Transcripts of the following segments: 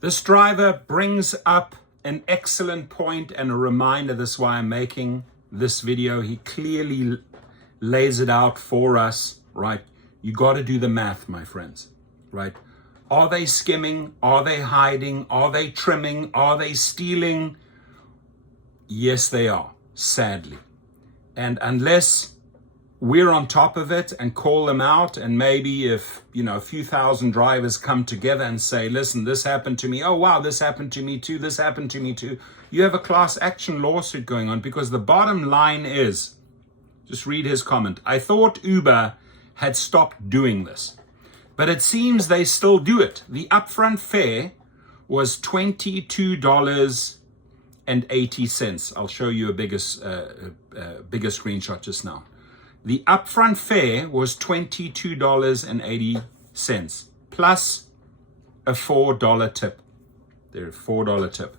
This driver brings up an excellent point and a reminder. This is why I'm making this video. He clearly lays it out for us, right? You got to do the math, my friends, right? Are they skimming? Are they hiding? Are they trimming? Are they stealing? Yes, they are, sadly. And unless we're on top of it and call them out, and maybe if, a few thousand drivers come together and say, listen, this happened to me. Oh, wow, this happened to me too. This happened to me too. You have a class action lawsuit going on, because the bottom line is, just read his comment. I thought Uber had stopped doing this, but it seems they still do it. The upfront fare was $22.80. I'll show you a bigger screenshot just now. The upfront fare was $22.80 plus a $4 tip. There, $4 tip,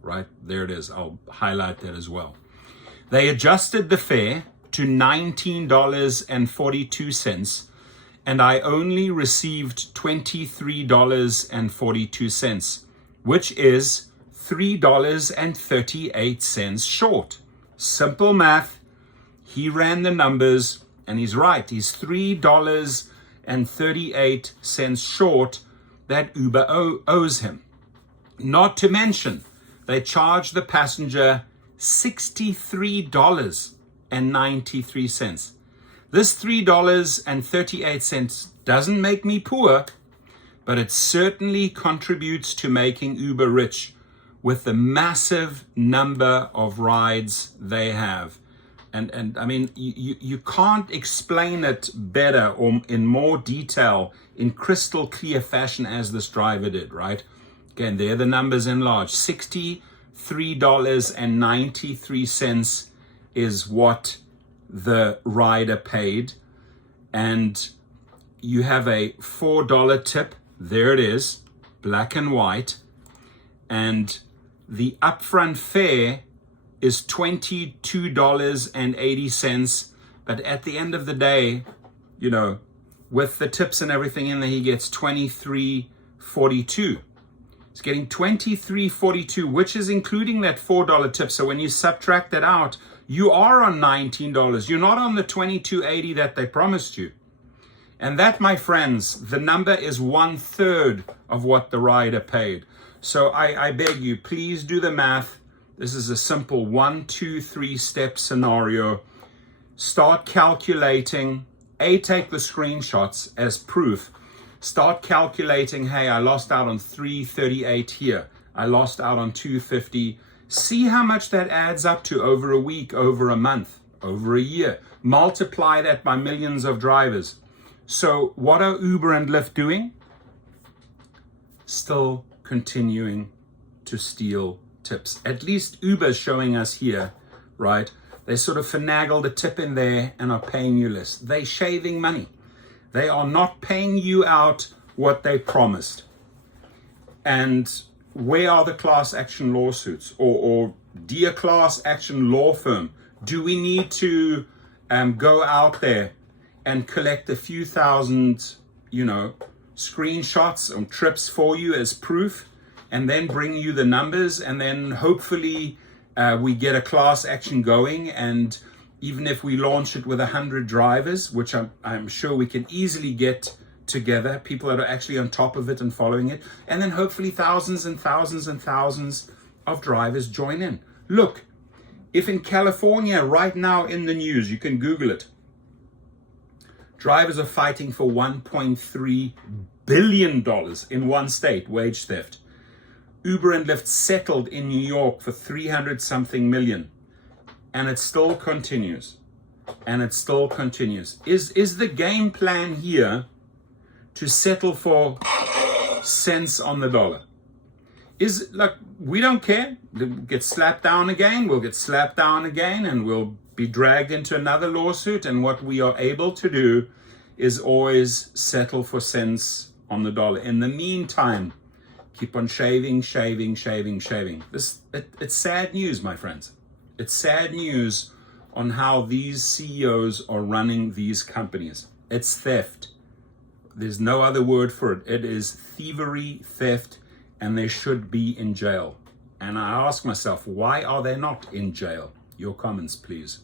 right? There it is. I'll highlight that as well. They adjusted the fare to $19.42, and I only received $23.42, which is $3.38 short. Simple math. He ran the numbers and he's right. He's $3.38 short that Uber owes him. Not to mention, they charge the passenger $63.93. This $3.38 doesn't make me poor, but it certainly contributes to making Uber rich with the massive number of rides they have. And I mean, you can't explain it better or in more detail, in crystal clear fashion as this driver did, right? Again, there are the numbers in large. $63.93 is what the rider paid. And you have a $4 tip. There it is, black and white. And the upfront fare is $22.80, but at the end of the day, with the tips and everything in there, he gets $23.42. He's getting $23.42, which is including that $4 tip. So when you subtract that out, you are on $19. You're not on the $22.80 that they promised you. And that, my friends, the number is 1/3 of what the rider paid. So I beg you, please do the math. This is a simple 1, 2, 3 step scenario. Start calculating. Take the screenshots as proof. Start calculating, hey, I lost out on $3.38 here. I lost out on $2.50. See how much that adds up to over a week, over a month, over a year. Multiply that by millions of drivers. So what are Uber and Lyft doing? Still continuing to steal tips. At least Uber's showing us here, right? They sort of finagle the tip in there and are paying you less. They're shaving money. They are not paying you out what they promised. And where are the class action lawsuits? Or dear class action law firm, do we need to go out there and collect a few thousand, screenshots and trips for you as proof, and then bring you the numbers, and then hopefully we get a class action going, and even if we launch it with 100 drivers, which I'm sure we can easily get together, people that are actually on top of it and following it, and then hopefully thousands and thousands and thousands of drivers join in. Look, if in California right now in the news, you can Google it, drivers are fighting for $1.3 billion in one state, wage theft. Uber and Lyft settled in New York for 300-something million. And it still continues. And it still continues. Is the game plan here to settle for cents on the dollar? We don't care. We'll get slapped down again. We'll get slapped down again, and we'll be dragged into another lawsuit. And what we are able to do is always settle for cents on the dollar. In the meantime, keep on shaving. It's sad news, my friends. It's sad news on how these CEOs are running these companies. It's theft. There's no other word for it. It is thievery, theft, and they should be in jail. And I ask myself, why are they not in jail? Your comments, please.